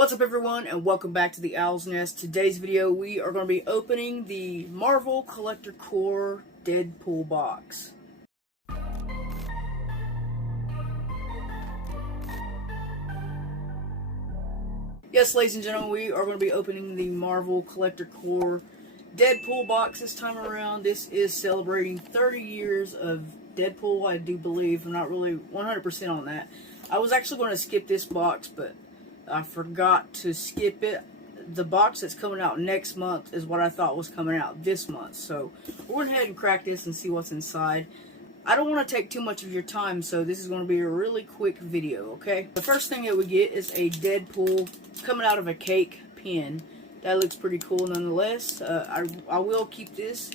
What's up everyone, and welcome back to the Owl's Nest. Today's video we are going to be opening the Marvel Collector Core Deadpool box. Yes, ladies and gentlemen, we are going to be opening the Marvel Collector Core Deadpool box this time around. This is celebrating 30 years of Deadpool, I do believe. I'm not really 100% on that. I was actually going to skip this box, but I forgot to skip it. The box that's coming out next month is what I thought was coming out this month. So we're going to go ahead and crack this and see what's inside. I don't want to take too much of your time, so this is going to be a really quick video, okay? The first thing that we get is a Deadpool coming out of a cake pin. That looks pretty cool nonetheless. I will keep this.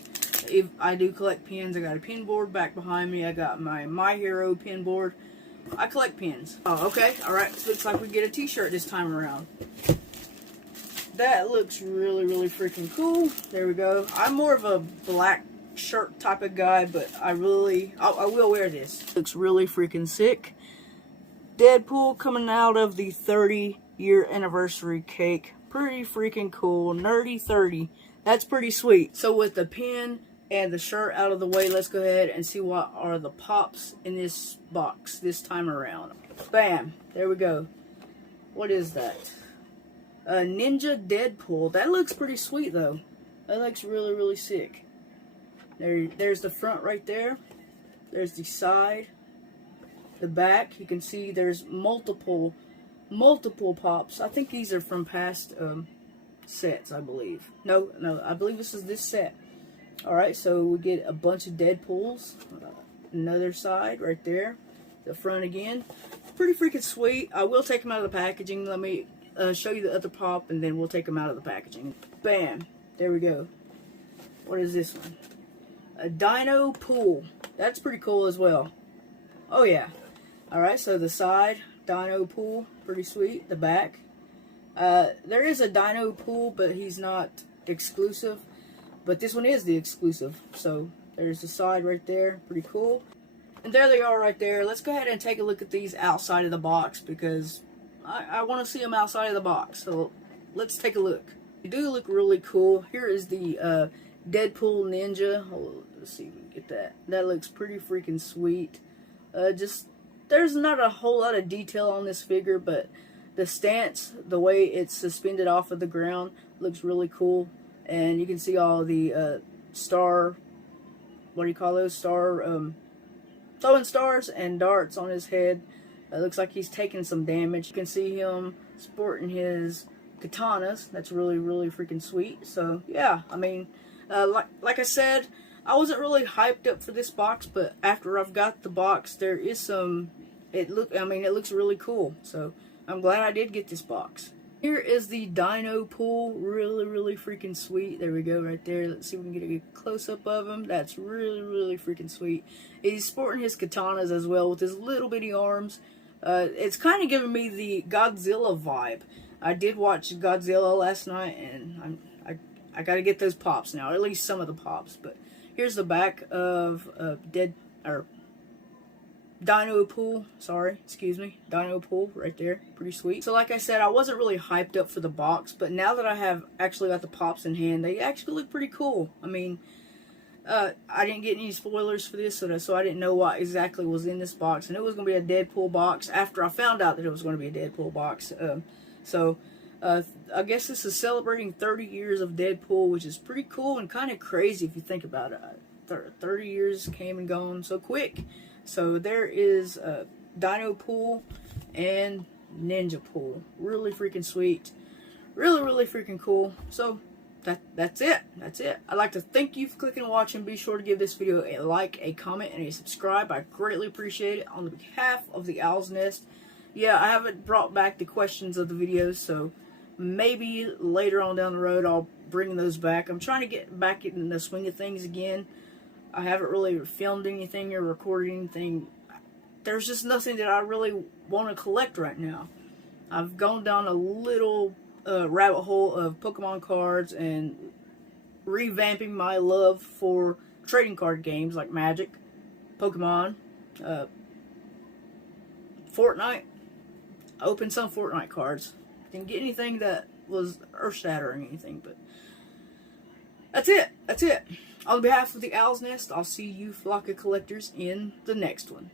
If I do collect pins, I got a pin board back behind me. I got my Hero pin board. I collect pins. Oh, okay. Alright. Looks like we get a t-shirt this time around. That looks really, really freaking cool. There we go. I'm more of a black shirt type of guy, but I will wear this. Looks really freaking sick. Deadpool coming out of the 30-year anniversary cake. Pretty freaking cool. Nerdy 30. That's pretty sweet. So with the pin and the shirt out of the way, let's go ahead and see what are the pops in this box this time around. Bam! There we go. What is that? A Ninja Deadpool. That looks pretty sweet though. That looks really, really sick. There's the front right there. There's the side. The back. You can see there's multiple pops. I think these are from past sets, I believe. No, I believe this is this set. Alright, so we get a bunch of Deadpools. Another side right there. The front again. Pretty freaking sweet. I will take them out of the packaging. Let me show you the other pop, and then we'll take them out of the packaging. Bam! There we go. What is this one? A Dino Pool. That's pretty cool as well. Oh yeah. Alright, so the side, Dino Pool. Pretty sweet. The back. There is a Dino Pool, but he's not exclusive. But this one is the exclusive. So there's the side right there. Pretty cool. And there they are right there. Let's go ahead and take a look at these outside of the box, because I want to see them outside of the box. So let's take a look. They do look really cool. Here is the Deadpool Ninja. Let's see if we can get that. That looks pretty freaking sweet. There's not a whole lot of detail on this figure, but the stance, the way it's suspended off of the ground, looks really cool. And you can see all the star, what do you call those? Throwing stars and darts on his head. It looks like he's taking some damage. You can see him sporting his katanas. That's really, really freaking sweet. So, yeah, I mean, like I said, I wasn't really hyped up for this box, but after I've got the box, there is some, it looks really cool. So, I'm glad I did get this box. Here is the Dino Pool. Really, really freaking sweet. There we go right there. Let's see if we can get a close-up of him. That's really, really freaking sweet. He's sporting his katanas as well with his little bitty arms. It's kind of giving me the Godzilla vibe. I did watch Godzilla last night, and I got to get those pops now, or at least some of the pops. But here's the back of Dino Pool. Sorry, excuse me. Dino Pool right there. Pretty sweet. So like I said, I wasn't really hyped up for the box, but now that I have actually got the pops in hand, they actually look pretty cool. I mean, I didn't get any spoilers for this, so I didn't know what exactly was in this box. And it was going to be a Deadpool box after I found out that it was going to be a Deadpool box. I guess this is celebrating 30 years of Deadpool, which is pretty cool and kind of crazy if you think about it. 30 years came and gone so quick. So there is Dino Pool and Ninja Pool. Really freaking sweet. Really, really freaking cool. So that's it. That's it. I'd like to thank you for clicking and watching. Be sure to give this video a like, a comment, and a subscribe. I greatly appreciate it on behalf of the Owl's Nest. Yeah, I haven't brought back the questions of the videos, so maybe later on down the road I'll bring those back. I'm trying to get back in the swing of things again. I haven't really filmed anything or recorded anything. There's just nothing that I really want to collect right now. I've gone down a little rabbit hole of Pokemon cards and revamping my love for trading card games like Magic, Pokemon, Fortnite. I opened some Fortnite cards. Didn't get anything that was earth-shattering or anything, but that's it. That's it. On behalf of the Owl's Nest, I'll see you flock of collectors in the next one.